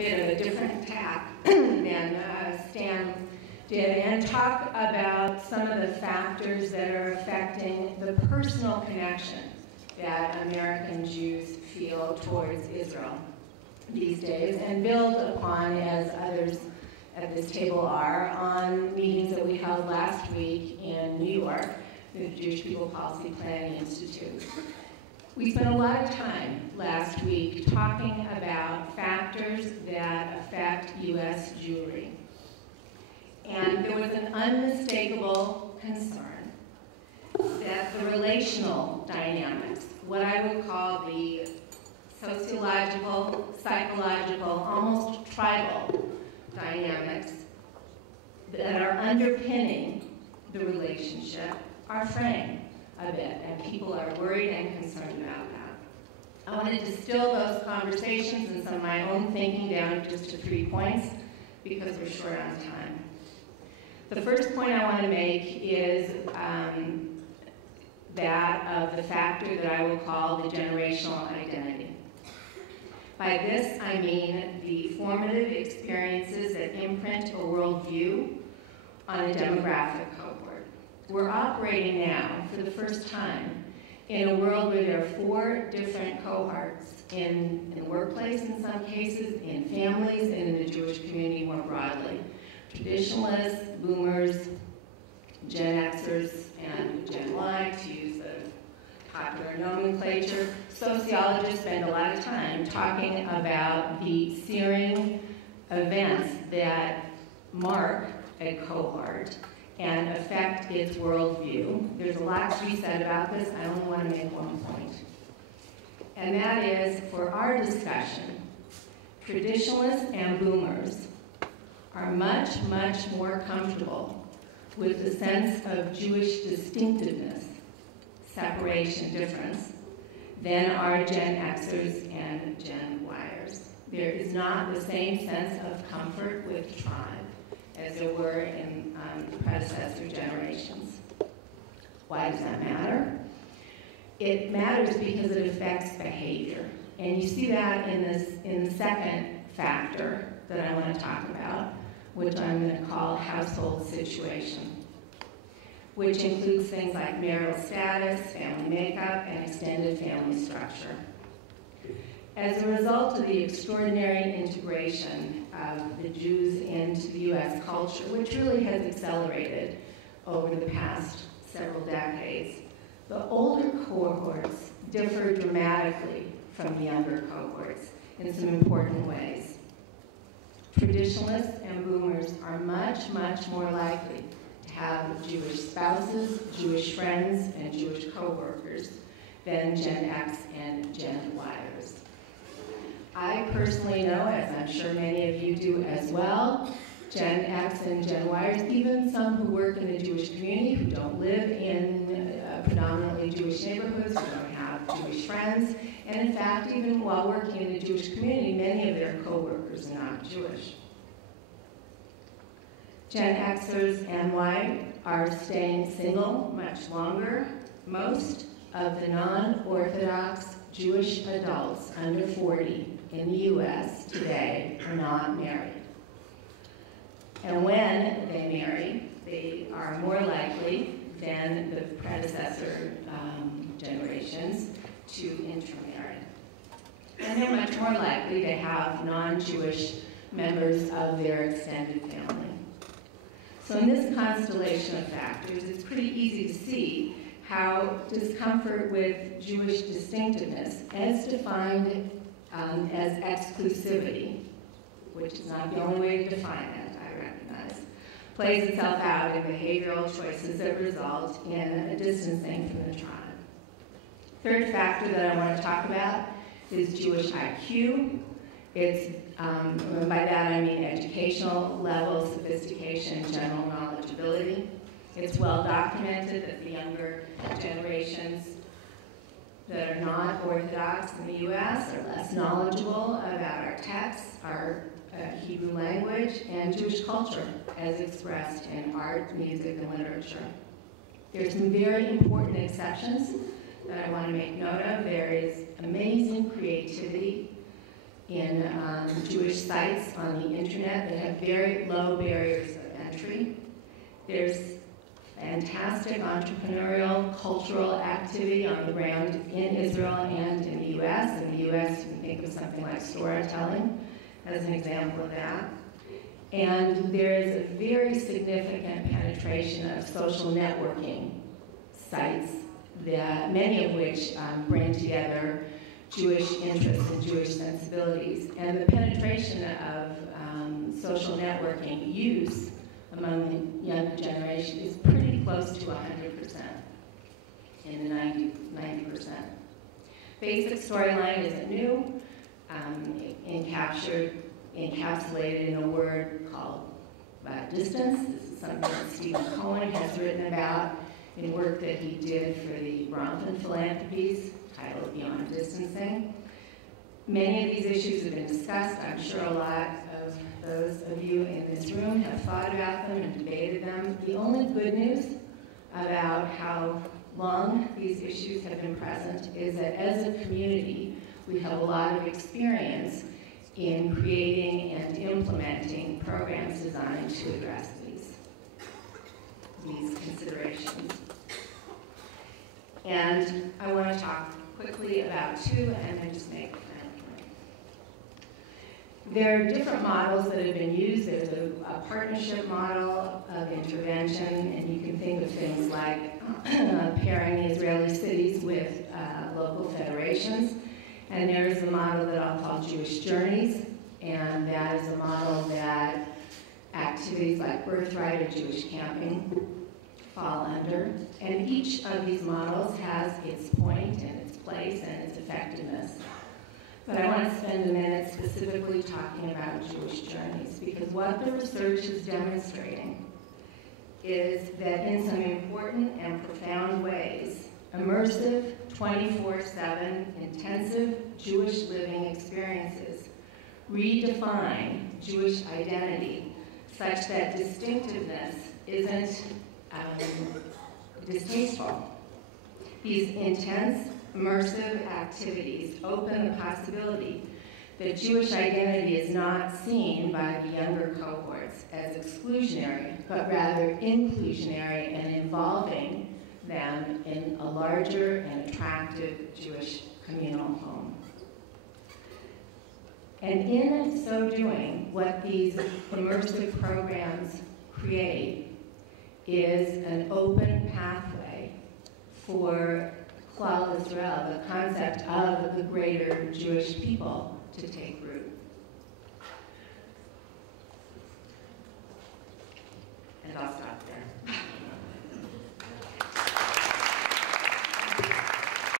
bit of a different tack than Stan did and talk about some of the factors that are affecting the personal connection that American Jews feel towards Israel these days, and build upon, as others at this table are, on meetings that we held last week in New York, the Jewish People Policy Planning Institute. We spent a lot of time last week talking about factors that affect U.S. Jewry. And there was an unmistakable concern that the relational dynamics, what I would call the sociological, psychological, almost tribal dynamics that are underpinning the relationship are fraying a bit, and people are worried and concerned about that. I want to distill those conversations and some of my own thinking down just to 3 points because we're short on time. The first point I want to make is that of the factor that I will call the generational identity. By this, I mean the formative experiences that imprint a worldview on a demographic cohort. We're operating now, for the first time, in a world where there are 4 different cohorts, in the workplace in some cases, in families, and in the Jewish community more broadly. Traditionalists, boomers, Gen Xers, and Gen Y, to use the popular nomenclature. Sociologists spend a lot of time talking about the searing events that mark a cohort and affect its worldview. There's a lot to be said about this. I only want to make one point. And that is, for our discussion, traditionalists and boomers are much, much more comfortable with the sense of Jewish distinctiveness, separation, difference, than are Gen Xers and Gen Yers. There is not the same sense of comfort with tribe as there were in predecessor generations. Why does that matter? It matters because it affects behavior. And you see that in the second factor that I want to talk about, which I'm going to call household situation, which includes things like marital status, family makeup, and extended family structure. As a result of the extraordinary integration of the Jews into the U.S. culture, which really has accelerated over the past several decades, the older cohorts differ dramatically from the younger cohorts in some important ways. Traditionalists and boomers are much, much more likely to have Jewish spouses, Jewish friends, and Jewish co-workers than Gen X and Gen Yers. I personally know, as I'm sure many of you do as well, Gen X and Gen Yers, even some who work in the Jewish community, who don't live in predominantly Jewish neighborhoods, who don't have Jewish friends, and in fact, even while working in the Jewish community, many of their co-workers are not Jewish. Gen Xers and Y are staying single much longer. Most of the non-Orthodox Jewish adults under 40 in the U.S. today are not married. And when they marry, they are more likely than the predecessor generations to intermarry. And they're much more likely to have non-Jewish members of their extended family. So in this constellation of factors, it's pretty easy to see how discomfort with Jewish distinctiveness, as defined as exclusivity, which is not the only way to define it, I recognize, plays itself out in behavioral choices that result in a distancing from the tribe. Third factor that I want to talk about is Jewish IQ. It's, by that I mean educational level, sophistication, and general knowledgeability. It's well documented that the younger generations that are not Orthodox in the U.S. are less knowledgeable about our texts, our Hebrew language, and Jewish culture as expressed in art, music, and literature. There's some very important exceptions that I want to make note of. There is amazing creativity in Jewish sites on the internet that have very low barriers of entry. There's fantastic entrepreneurial, cultural activity on the ground in Israel and in the US. In the US, you can think of something like storytelling as an example of that. And there is a very significant penetration of social networking sites, that, many of which bring together Jewish interests and Jewish sensibilities. And the penetration of social networking use among the younger generation is pretty close to 100%, in the 90%. Basic storyline isn't new, encapsulated in a word called distance. This is something that Stephen Cohen has written about in work that he did for the Bronfman Philanthropies, titled Beyond Distancing. Many of these issues have been discussed. I'm sure a lot of those of you in this room have thought about them and debated them. The only good news about how long these issues have been present is that as a community, we have a lot of experience in creating and implementing programs designed to address these considerations. And I want to talk quickly about two and then just make a final point. There are different models that have been used. There's a partnership model of intervention, and you can think of things like pairing Israeli cities with local federations. And there's a model that I'll call Jewish Journeys, and that is a model that activities like Birthright or Jewish Camping fall under. And each of these models has its point and its place and its effectiveness. But I want to spend a minute specifically talking about Jewish Journeys, because what the research is demonstrating is that in some important and profound ways, immersive, 24/7, intensive Jewish living experiences redefine Jewish identity such that distinctiveness isn't distasteful. These intense, immersive activities open the possibility that Jewish identity is not seen by the younger cohorts as exclusionary, but rather inclusionary and involving them in a larger and attractive Jewish communal home. And in so doing, what these immersive programs create is an open pathway for Klal Israel, the concept of the greater Jewish people, to take root.